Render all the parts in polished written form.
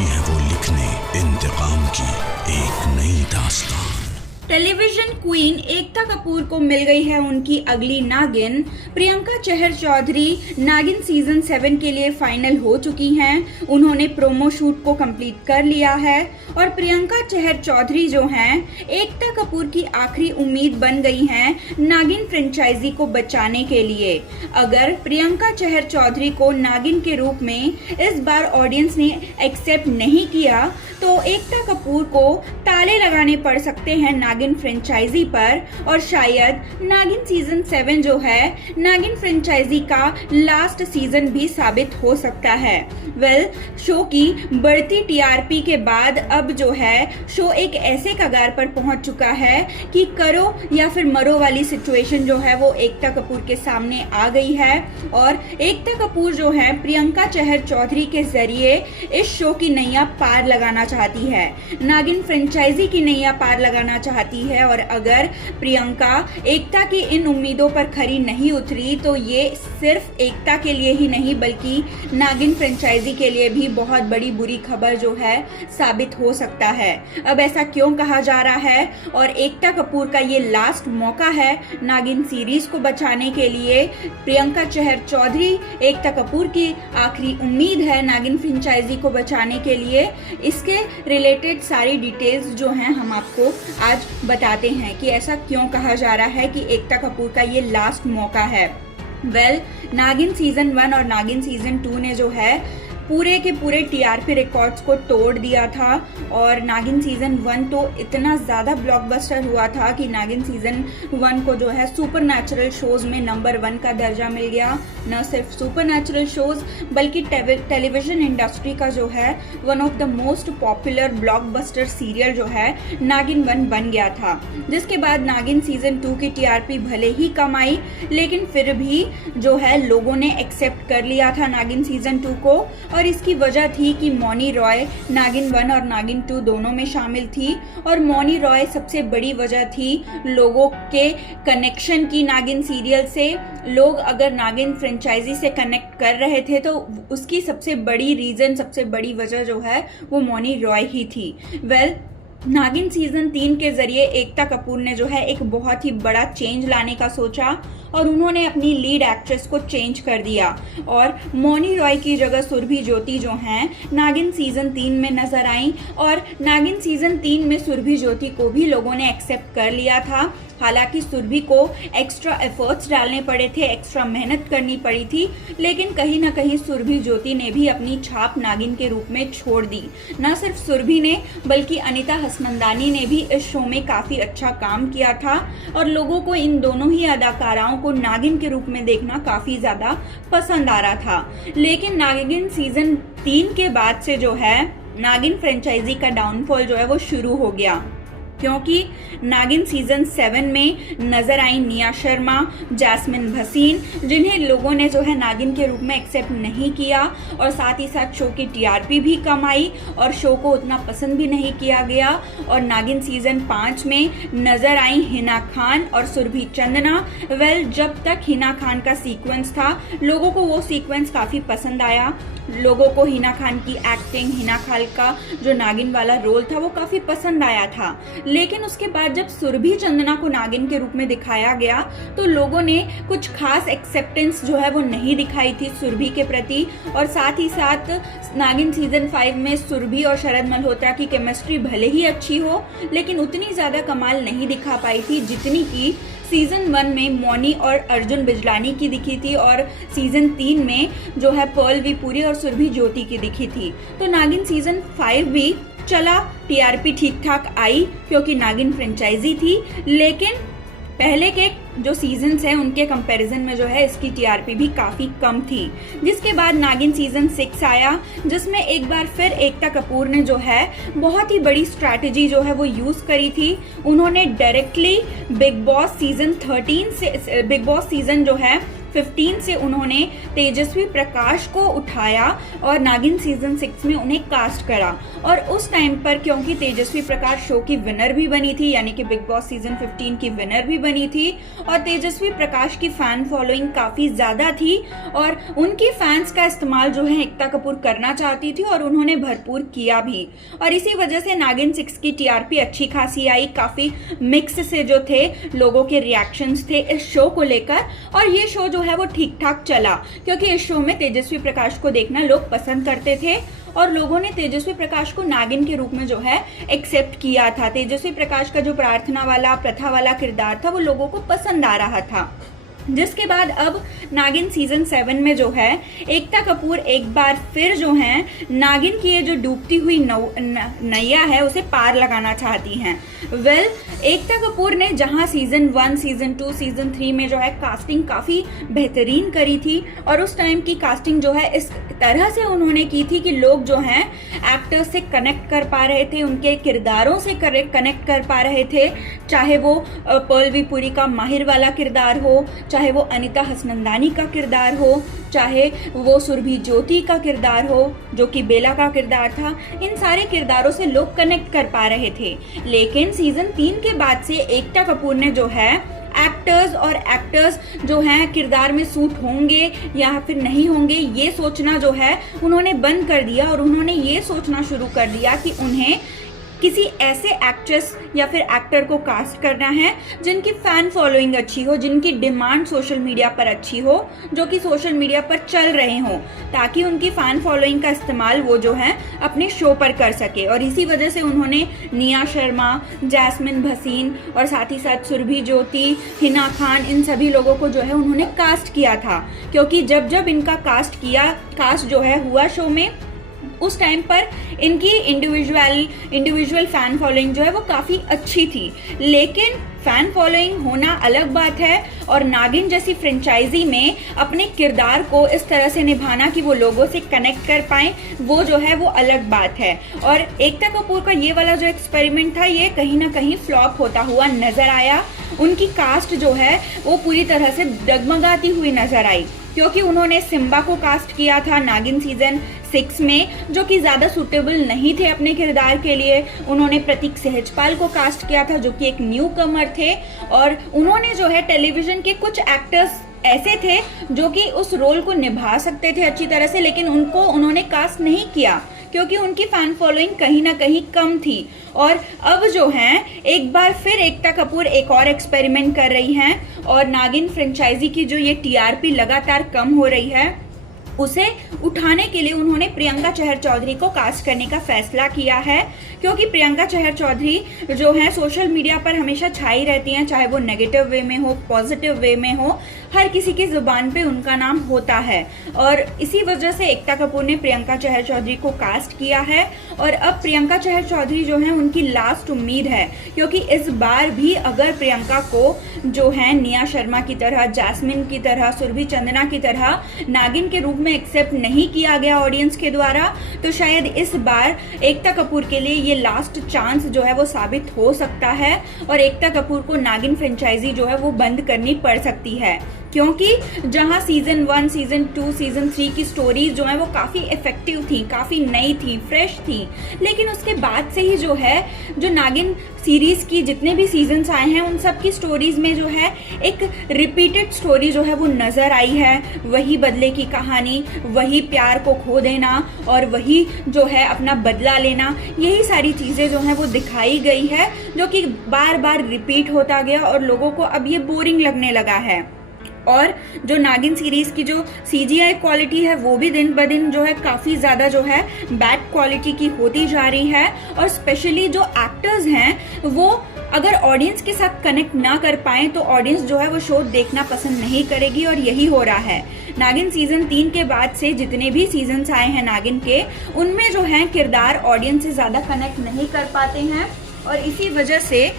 आई है वो लिखने इंतकाम की एक नई दास्तान। टेलीविजन क्वीन एकता कपूर को मिल गई है उनकी अगली नागिन। प्रियंका चहर चौधरी नागिन सीजन 7 के लिए फाइनल हो चुकी हैं। उन्होंने प्रोमो शूट को कंप्लीट कर लिया है और प्रियंका चहर चौधरी जो हैं एकता कपूर की आखिरी उम्मीद बन गई हैं नागिन फ्रेंचाइजी को बचाने के लिए। अगर प्रियंका चहर चौधरी को नागिन के रूप में इस बार ऑडियंस ने एक्सेप्ट नहीं किया तो एकता कपूर को ताले लगाने पड़ सकते हैं नागिन फ्रेंचाइजी पर और शायद नागिन सीजन 7 जो है नागिन फ्रेंचाइजी का लास्ट सीजन भी साबित हो सकता है। शो की बढ़ती टीआरपी के बाद अब जो है शो एक ऐसे कगार पर पहुंच चुका है कि करो या फिर मरो वाली सिचुएशन जो है वो एकता कपूर के सामने आ गई है और एकता कपूर जो है प्रियंका चहर चौधरी के जरिए इस शो की नैया पार लगाना चाहती है, नागिन फ्रेंचाइजी की नैया पार लगाना चाहती है। और अगर प्रियंका एकता की इन उम्मीदों पर खरी नहीं उतरी तो ये सिर्फ एकता के लिए ही नहीं बल्कि नागिन फ्रेंचाइजी के लिए भी बहुत बड़ी बुरी खबर जो है साबित हो सकता है। अब ऐसा क्यों कहा जा रहा है और एकता कपूर का ये लास्ट मौका है नागिन सीरीज को बचाने के लिए। प्रियंका चहर चौधरी एकता कपूर की आखिरी उम्मीद है नागिन फ्रेंचाइजी को बचाने के लिए। इसके रिलेटेड सारी डिटेल्स जो हैं हम आपको आज बताते हैं कि ऐसा क्यों कहा जा रहा है कि एकता कपूर का ये लास्ट मौका है। नागिन सीजन 1 और नागिन सीजन 2 ने जो है पूरे के पूरे टीआरपी रिकॉर्ड्स को तोड़ दिया था और नागिन सीजन 1 तो इतना ज़्यादा ब्लॉकबस्टर हुआ था कि नागिन सीजन 1 को जो है सुपर नेचुरल शोज में नंबर 1 का दर्जा मिल गया। न सिर्फ सुपर नेचुरल शोज बल्कि टेलीविजन इंडस्ट्री का जो है one of the most popular blockbuster serial जो है नागिन 1 बन गया था। जिसके बाद नागिन सीजन 2 की टीआरपी भले ही कम आई लेकिन फिर भी जो है लोगों ने एक्सेप्ट कर लिया था नागिन सीजन 2 को और इसकी वजह थी कि मौनी रॉय नागिन 1 और नागिन 2 दोनों में शामिल थी और मौनी रॉय सबसे बड़ी वजह थी लोगों के कनेक्शन की नागिन सीरियल से। लोग अगर नागिन फ्रेंचाइजी से कनेक्ट कर रहे थे तो उसकी सबसे बड़ी रीजन सबसे बड़ी वजह जो है वो मौनी रॉय ही थी। नागिन सीजन 3 के जरिए एकता कपूर ने जो है एक बहुत ही बड़ा चेंज लाने का सोचा और उन्होंने अपनी लीड एक्ट्रेस को चेंज कर दिया और मौनी रॉय की जगह सुरभि ज्योति जो हैं नागिन सीजन 3 में नजर आई और नागिन सीजन 3 में सुरभि ज्योति को भी लोगों ने एक्सेप्ट कर लिया था। हालांकि सुरभि को एक्स्ट्रा एफर्ट्स डालने पड़े थे, एक्स्ट्रा मेहनत करनी पड़ी थी, लेकिन कहीं ना कहीं सुरभि ज्योति ने भी अपनी छाप नागिन के रूप में छोड़ दी। न सिर्फ सुरभि ने बल्कि अनीता हसनंदानी ने भी इस शो में काफी अच्छा काम किया था और लोगों को इन दोनों ही अदाकाराओं को नागिन के रूप में देखना काफी ज्यादा पसंद आ रहा था। लेकिन नागिन सीजन 3 के बाद से जो है नागिन फ्रेंचाइजी का डाउनफॉल जो है वो शुरू हो गया क्योंकि नागिन सीजन 7 में नजर आई निया शर्मा, जैस्मिन भसीन, जिन्हें लोगों ने जो है नागिन के रूप में एक्सेप्ट नहीं किया और साथ ही साथ शो की टीआरपी भी कम आई और शो को उतना पसंद भी नहीं किया गया। और नागिन सीजन 5 में नजर आई हिना खान और सुरभि चंदना। जब तक हिना खान का सीक्वेंस था लोगों को वो सीक्वेंस काफी पसंद आया। लोगों को हिना खान की एक्टिंग, हिना खान का जो नागिन वाला रोल था वो काफी पसंद आया था। लेकिन उसके बाद जब सुरभि चंदना को नागिन के रूप में दिखाया गया तो लोगों ने कुछ खास एक्सेप्टेंस जो है वो नहीं दिखाई थी सुरभि के प्रति। और साथ ही साथ नागिन सीजन 5 में सुरभि और शरद मल्होत्रा की केमिस्ट्री भले ही अच्छी हो लेकिन उतनी ज्यादा कमाल नहीं दिखा पाई थी जितनी की सीजन 1 में मौनी और अर्जुन बिजलानी की दिखी थी और सीजन 3 में जो है पर्ल विपुरी और सुरभि ज्योति की दिखी थी। तो नागिन सीजन 5 भी चला, टीआरपी ठीक ठाक आई क्योंकि नागिन फ्रेंचाइजी थी, लेकिन पहले के जो सीजन्स हैं उनके कंपैरिजन में जो है इसकी टीआरपी भी काफी कम थी। जिसके बाद नागिन सीजन 6 आया जिसमें एक बार फिर एकता कपूर ने जो है बहुत ही बड़ी स्ट्रैटेजी जो है वो यूज करी थी। उन्होंने डायरेक्टली बिग बॉस सीजन 13 से बिग बॉस सीजन जो है 15 से उन्होंने तेजस्वी प्रकाश को उठाया और नागिन सीजन 6 में उन्हें कास्ट करा। और उस टाइम पर क्योंकि तेजस्वी प्रकाश शो की विनर भी बनी थी, यानी कि बिग बॉस सीजन 15 की विनर भी बनी थी, और तेजस्वी प्रकाश की फैन फॉलोइंग काफी ज्यादा थी और उनकी फैंस का इस्तेमाल जो है एकता कपूर करना चाहती थी और उन्होंने भरपूर किया भी। और इसी वजह से नागिन 6 की टीआरपी अच्छी खासी आई। काफी मिक्स से जो थे लोगों के रिएक्शंस थे इस शो को लेकर, और ये शो जो है वो ठीक ठाक चला क्योंकि इस शो में तेजस्वी प्रकाश को देखना लोग पसंद करते थे और लोगों ने तेजस्वी प्रकाश को नागिन के रूप में जो है एक्सेप्ट किया था। तेजस्वी प्रकाश का जो प्रार्थना वाला, प्रथा वाला किरदार था वो लोगों को पसंद आ रहा था। जिसके बाद अब नागिन सीजन 7 में जो है एकता कपूर एक बार फिर जो है नागिन की ये जो डूबती हुई नैया है उसे पार लगाना चाहती हैं। एकता कपूर ने जहां सीजन 1, सीजन 2, सीजन 3 में जो है कास्टिंग काफी बेहतरीन करी थी और उस टाइम की कास्टिंग जो है इस तरह से उन्होंने की थी कि लोग जो हैं एक्टर्स से कनेक्ट कर पा रहे थे, उनके किरदारों से कनेक्ट कर पा रहे थे, चाहे वो पर्लवी पुरी का माहिर वाला किरदार हो, चाहे वो अनीता हसनंदानी का किरदार हो, चाहे वो सुरभि ज्योति का किरदार हो जो कि बेला का किरदार था। इन सारे किरदारों से लोग कनेक्ट कर पा रहे थे। लेकिन सीजन 3 के बाद से एकता कपूर ने जो है एक्टर्स जो हैं किरदार में सूट होंगे या फिर नहीं होंगे ये सोचना जो है उन्होंने बंद कर दिया और उन्होंने ये सोचना शुरू कर दिया कि उन्हें किसी ऐसे एक्ट्रेस या फिर एक्टर को कास्ट करना है जिनकी फैन फॉलोइंग अच्छी हो, जिनकी डिमांड सोशल मीडिया पर अच्छी हो, जो कि सोशल मीडिया पर चल रहे हो, ताकि उनकी फैन फॉलोइंग का इस्तेमाल वो जो है अपने शो पर कर सके। और इसी वजह से उन्होंने निया शर्मा, जैस्मिन भसीन और साथ ही साथ सुरभि ज्योति, हिना खान, इन सभी लोगों को जो है उन्होंने कास्ट किया था। क्योंकि जब इनका कास्ट जो है हुआ शो में, उस टाइम पर इनकी इंडिविजुअल फैन फॉलोइंग जो है वो काफी अच्छी थी। लेकिन फैन फॉलोइंग होना अलग बात है और नागिन जैसी फ्रेंचाइजी में अपने किरदार को इस तरह से निभाना कि वो लोगों से कनेक्ट कर पाए, वो जो है वो अलग बात है। और एकता कपूर का ये वाला जो एक्सपेरिमेंट था ये कहीं ना कहीं फ्लॉप होता हुआ नजर आया। उनकी कास्ट जो है वो पूरी तरह से डगमगाती हुई नजर आई क्योंकि उन्होंने सिम्बा को कास्ट किया था नागिन सीजन 6 में, जो कि ज्यादा सूटेबल नहीं थे अपने किरदार के लिए। उन्होंने प्रतीक सहजपाल को कास्ट किया था जो कि एक न्यू कमर थे और उन्होंने जो है टेलीविजन के कुछ एक्टर्स ऐसे थे जो कि उस रोल को निभा सकते थे अच्छी तरह से, लेकिन उन्होंने कास्ट नहीं किया क्योंकि उनकी फैन फॉलोइंग कहीं ना कहीं कम थी। और अब जो है एक बार फिर एकता कपूर एक और एक्सपेरिमेंट कर रही हैं और नागिन फ्रेंचाइजी की जो ये टीआरपी लगातार कम हो रही है उसे उठाने के लिए उन्होंने प्रियंका चहर चौधरी को कास्ट करने का फैसला किया है। क्योंकि प्रियंका चहर चौधरी जो है सोशल मीडिया पर हमेशा छाई रहती हैं, चाहे वो नेगेटिव वे में हो, पॉजिटिव वे में हो, हर किसी की जुबान पे उनका नाम होता है। और इसी वजह से एकता कपूर ने प्रियंका चहर चौधरी को कास्ट किया है। और अब प्रियंका चहर चौधरी जो है उनकी लास्ट उम्मीद है, क्योंकि इस बार भी अगर प्रियंका को जो है निया शर्मा की तरह, जैस्मिन की तरह, सुरभि चंदना की तरह नागिन के रूप में एक्सेप्ट नहीं किया गया ऑडियंस के द्वारा, तो शायद इस बार एकता कपूर के लिए ये लास्ट चांस जो है वो साबित हो सकता है और एकता कपूर को नागिन फ्रेंचाइजी जो है वो बंद करनी पड़ सकती है। क्योंकि जहां सीजन 1, सीजन 2, सीजन 3 की स्टोरीज जो है वो काफी इफेक्टिव थी, काफी नई थी, फ्रेश थी, लेकिन उसके बाद से ही जो है जो नागिन सीरीज की जितने भी सीजन्स आए हैं उन सब की स्टोरीज में जो है एक रिपीटेड स्टोरी जो है वो नजर आई है। वही बदले की कहानी, वही प्यार को खो देना और वही जो है अपना बदला लेना, यही सारी चीजें जो है वो दिखाई गई है, जो कि बार बार रिपीट होता गया और लोगों को अब ये बोरिंग लगने लगा है। और जो नागिन सीरीज की जो CGI क्वालिटी है वो भी दिन ब दिन जो है काफी ज्यादा जो है बैड क्वालिटी की होती जा रही है। और स्पेशली जो एक्टर्स हैं वो अगर ऑडियंस के साथ कनेक्ट ना कर पाए तो ऑडियंस जो है वो शो देखना पसंद नहीं करेगी और यही हो रहा है। नागिन सीजन 3 के बाद से जितने भी सीजन्स आए हैं नागिन के, उनमें जो है किरदार ऑडियंस से ज्यादा कनेक्ट नहीं कर पाते हैं और इसी वजह से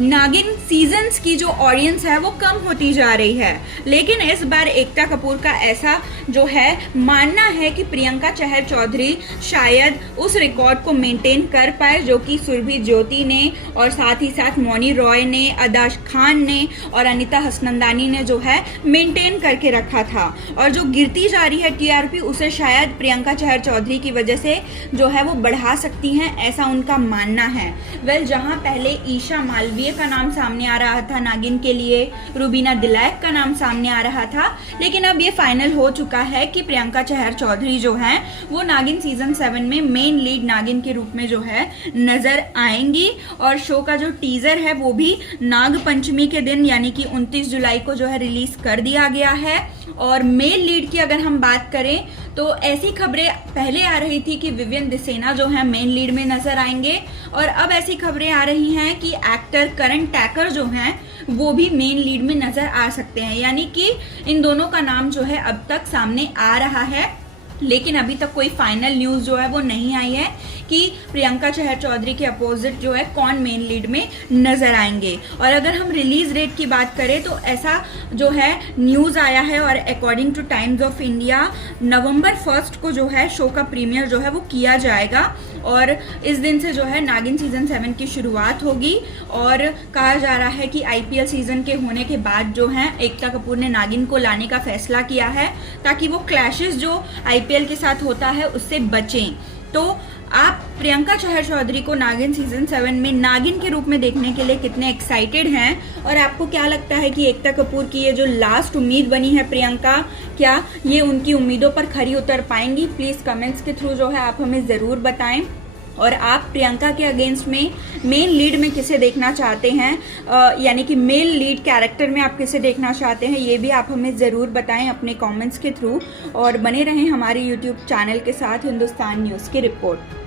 नागिन सीजन्स की जो ऑडियंस है वो कम होती जा रही है, लेकिन इस बार एकता कपूर का ऐसा जो है मानना है कि प्रियंका चहर चौधरी शायद उस रिकॉर्ड को मेंटेन कर पाए जो कि सुरभि ज्योति ने और साथ ही साथ मौनी रॉय ने, अदाश खान ने और अनीता हसनंदानी ने जो है मेंटेन करके रखा था। और जो गिरती जा रही है टीआरपी उसे शायद प्रियंका चहर चौधरी की वजह से जो है वो बढ़ा सकती हैं, ऐसा उनका मानना है। वेल, जहां पहले ईशा मालवीय का नाम सामने आ रहा था नागिन के लिए, रुबीना दिलैक का नाम सामने आ रहा था, लेकिन अब ये फाइनल हो चुका है कि प्रियंका चहर चौधरी जो है वो नागिन सीजन 7 में मेन लीड नागिन के रूप में जो है नजर आएंगी। और शो का जो टीजर है वो भी नाग पंचमी के दिन यानी कि 29 जुलाई को जो है रिलीज कर दिया गया है। और मेल लीड की अगर हम बात करें तो ऐसी खबरें पहले आ रही थी कि विवियन दिसेना जो है मेन लीड में नजर आएंगे, और अब ऐसी खबरें आ रही हैं कि एक्टर करण टैकर जो हैं वो भी मेन लीड में नजर आ सकते हैं। यानी कि इन दोनों का नाम जो है अब तक सामने आ रहा है, लेकिन अभी तक कोई फाइनल न्यूज जो है वो नहीं आई है कि प्रियंका चहर चौधरी के अपोजिट जो है कौन मेन लीड में नजर आएंगे। और अगर हम रिलीज डेट की बात करें तो ऐसा जो है न्यूज आया है, और according to Times of India नवंबर 1 को जो है शो का प्रीमियर जो है वो किया जाएगा, और इस दिन से जो है नागिन सीजन 7 की शुरुआत होगी। और कहा जा रहा है कि आईपीएल सीजन के होने के बाद जो है एकता कपूर ने नागिन को लाने का फैसला किया है ताकि वो क्लैशेस जो आईपीएल के साथ होता है उससे बचें। तो आप प्रियंका चहर चौधरी को नागिन सीजन 7 में नागिन के रूप में देखने के लिए कितने एक्साइटेड हैं, और आपको क्या लगता है कि एकता कपूर की ये जो लास्ट उम्मीद बनी है प्रियंका, क्या ये उनकी उम्मीदों पर खरी उतर पाएंगी? प्लीज कमेंट्स के थ्रू जो है आप हमें जरूर बताएं। और आप प्रियंका के अगेंस्ट में मेन लीड में किसे देखना चाहते हैं, यानी कि मेल लीड कैरेक्टर में आप किसे देखना चाहते हैं, ये भी आप हमें ज़रूर बताएं अपने कमेंट्स के थ्रू। और बने रहें हमारे यूट्यूब चैनल के साथ हिंदुस्तान न्यूज़ की रिपोर्ट।